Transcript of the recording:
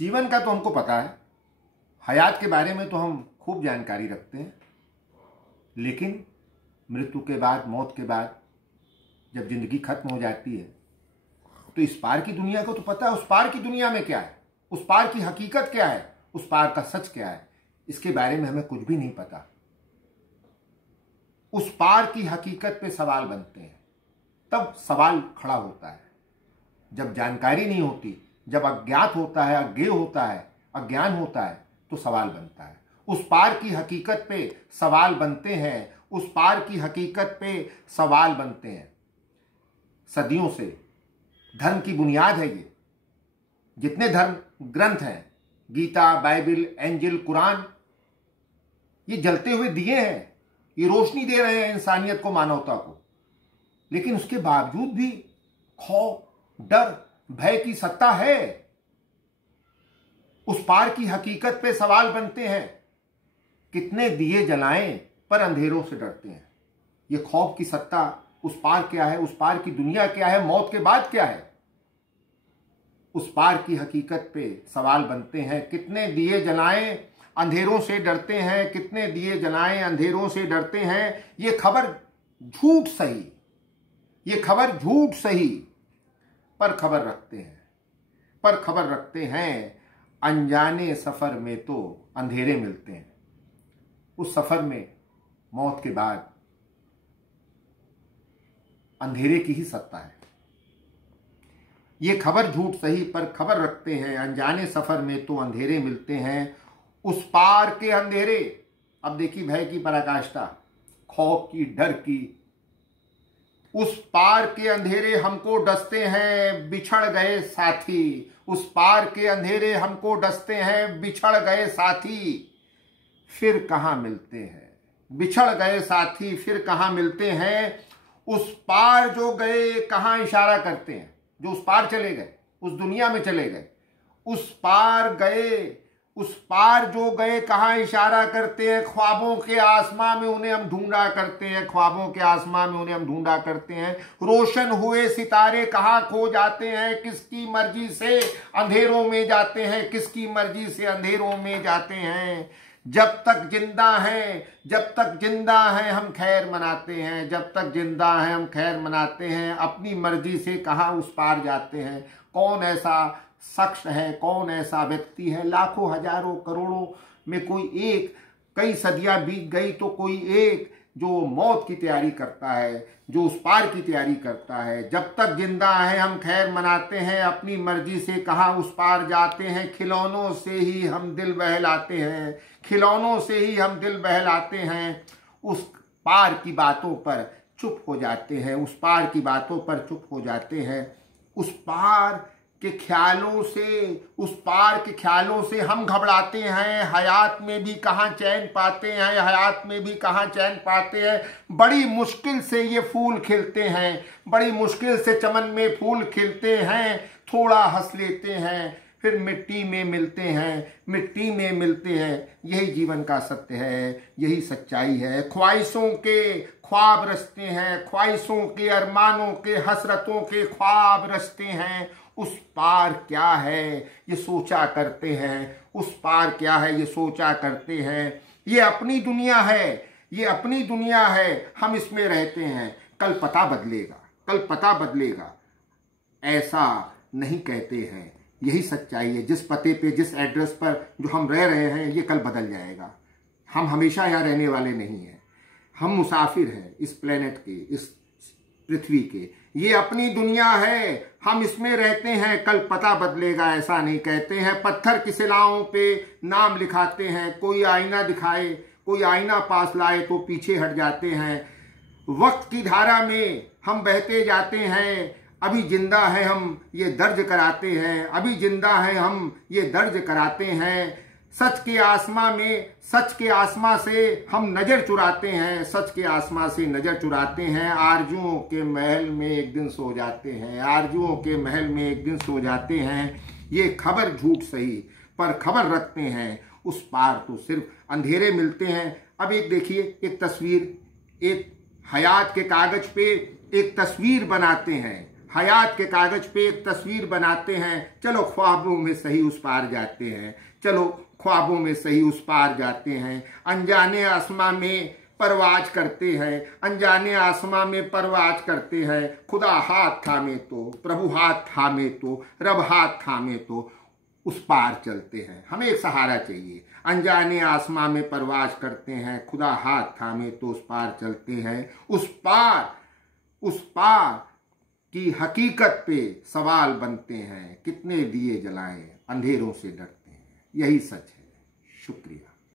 जीवन का तो हमको पता है, हयात के बारे में तो हम खूब जानकारी रखते हैं, लेकिन मृत्यु के बाद, मौत के बाद जब जिंदगी खत्म हो जाती है तो इस पार की दुनिया को तो पता है। उस पार की दुनिया में क्या है, उस पार की हकीकत क्या है, उस पार का सच क्या है, इसके बारे में हमें कुछ भी नहीं पता। उस पार की हकीकत पे सवाल बनते हैं, तब सवाल खड़ा होता है। जब जानकारी नहीं होती, जब अज्ञात होता है, अज्ञेय होता है, अज्ञान होता है, तो सवाल बनता है। उस पार की हकीकत पे सवाल बनते हैं, उस पार की हकीकत पे सवाल बनते हैं। सदियों से धर्म की बुनियाद है ये। जितने धर्म ग्रंथ हैं, गीता, बाइबल, एंजिल, कुरान, ये जलते हुए दिए हैं, ये रोशनी दे रहे हैं इंसानियत को, मानवता को। लेकिन उसके बावजूद भी खौफ, डर, भय की सत्ता है। उस पार की हकीकत पे सवाल बनते हैं। कितने दिए जलाएं पर अंधेरों से डरते हैं। ये खौफ की सत्ता, उस पार क्या है, उस पार की दुनिया क्या है, मौत के बाद क्या है, उस पार की हकीकत पे सवाल बनते हैं। कितने दिए जलाएं अंधेरों से डरते हैं, कितने दिए जलाएं अंधेरों से डरते हैं। ये खबर झूठ सही, ये खबर झूठ सही, पर खबर रखते हैं, पर खबर रखते हैं। अनजाने सफर में तो अंधेरे मिलते हैं। उस सफर में मौत के बाद अंधेरे की ही सत्ता है। ये खबर झूठ सही, पर खबर रखते हैं। अनजाने सफर में तो अंधेरे मिलते हैं। उस पार के अंधेरे, अब देखिए भय की पराकाष्ठा, खौफ की, डर की। उस पार के अंधेरे हमको डसते हैं, बिछड़ गए साथी। उस पार के अंधेरे हमको डसते हैं, बिछड़ गए साथी, फिर कहां मिलते हैं। बिछड़ गए साथी, फिर कहां मिलते हैं। उस पार जो गए कहां इशारा करते हैं, जो उस पार चले गए, उस दुनिया में चले गए, उस पार गए, उस पार जो गए कहां इशारा करते हैं। ख्वाबों के आसमां में उन्हें हम ढूंढा करते हैं, ख्वाबों के आसमां में उन्हें हम ढूंढा करते हैं। रोशन हुए सितारे कहां खो जाते हैं, किसकी मर्जी से अंधेरों में जाते हैं, किसकी मर्जी से अंधेरों में जाते हैं। जब तक जिंदा हैं, जब तक जिंदा हैं हम खैर मनाते हैं, जब तक जिंदा हैं हम खैर मनाते हैं। अपनी मर्जी से कहां उस पार जाते हैं। कौन ऐसा शख्स है, कौन ऐसा व्यक्ति है, लाखों हजारों करोड़ों में कोई एक, कई सदियां बीत गई तो कोई एक जो मौत की तैयारी करता है, जो उस पार की तैयारी करता है। जब तक जिंदा है हम खैर मनाते हैं, अपनी मर्जी से कहां उस पार जाते हैं। खिलौनों से ही हम दिल बहलाते हैं, खिलौनों से ही हम दिल बहलाते हैं। उस पार की बातों पर चुप हो जाते हैं, उस पार की बातों पर चुप हो जाते हैं। उस पार के ख्यालों से, उस पार के ख्यालों से हम घबराते हैं। हयात में भी कहाँ चैन पाते हैं, हयात में भी कहाँ चैन पाते हैं। बड़ी मुश्किल से ये फूल खिलते हैं, बड़ी मुश्किल से चमन में फूल खिलते हैं। थोड़ा हंस लेते हैं, फिर मिट्टी में मिलते हैं, मिट्टी में मिलते हैं। यही जीवन का सत्य है, यही सच्चाई है। ख्वाहिशों के ख्वाब रचते हैं, ख्वाहिशों के, अरमानों के, हसरतों के ख्वाब रचते हैं। उस पार क्या है ये सोचा करते हैं, उस पार क्या है ये सोचा करते हैं। ये अपनी दुनिया है, ये अपनी दुनिया है, हम इसमें रहते हैं। कल पता बदलेगा, कल पता बदलेगा, ऐसा नहीं कहते हैं। यही सच्चाई है। जिस पते पे, जिस एड्रेस पर जो हम रह रहे हैं, ये कल बदल जाएगा। हम हमेशा यहाँ रहने वाले नहीं हैं, हम मुसाफिर हैं इस प्लेनेट के, इस पृथ्वी के। ये अपनी दुनिया है, हम इसमें रहते हैं, कल पता बदलेगा, ऐसा नहीं कहते हैं। पत्थर की शिलाओं पे नाम लिखाते हैं, कोई आईना दिखाए, कोई आईना पास लाए तो पीछे हट जाते हैं। वक्त की धारा में हम बहते जाते हैं, अभी जिंदा है हम ये दर्ज कराते हैं, अभी जिंदा है हम ये दर्ज कराते हैं। सच के आसमां में, सच के आसमां से हम नजर चुराते हैं, सच के आसमां से नजर चुराते हैं। आरजुओं के महल में एक दिन सो जाते हैं, आरजुओं के महल में एक दिन सो जाते हैं। ये खबर झूठ सही, पर खबर रखते हैं। उस पार तो सिर्फ अंधेरे मिलते हैं। अब एक देखिए, एक तस्वीर, एक हयात के कागज पे एक तस्वीर बनाते हैं, हयात के कागज पे एक तस्वीर बनाते हैं, चलो ख्वाबों में सही उस पार जाते हैं, चलो ख्वाबों में सही उस पार जाते हैं। अनजाने आसमां में परवाज करते हैं, अनजाने आसमां में परवाज करते हैं। खुदा हाथ थामे तो, प्रभु हाथ थामे तो, रब हाथ थामे तो उस पार चलते हैं। हमें एक सहारा चाहिए। अनजाने आसमां में परवाज करते हैं, खुदा हाथ थामे तो उस पार चलते हैं। उस पार की हकीकत पे सवाल बनते हैं, कितने दिए जलाएं, अंधेरों से डरते हैं। यही सच है। शुक्रिया।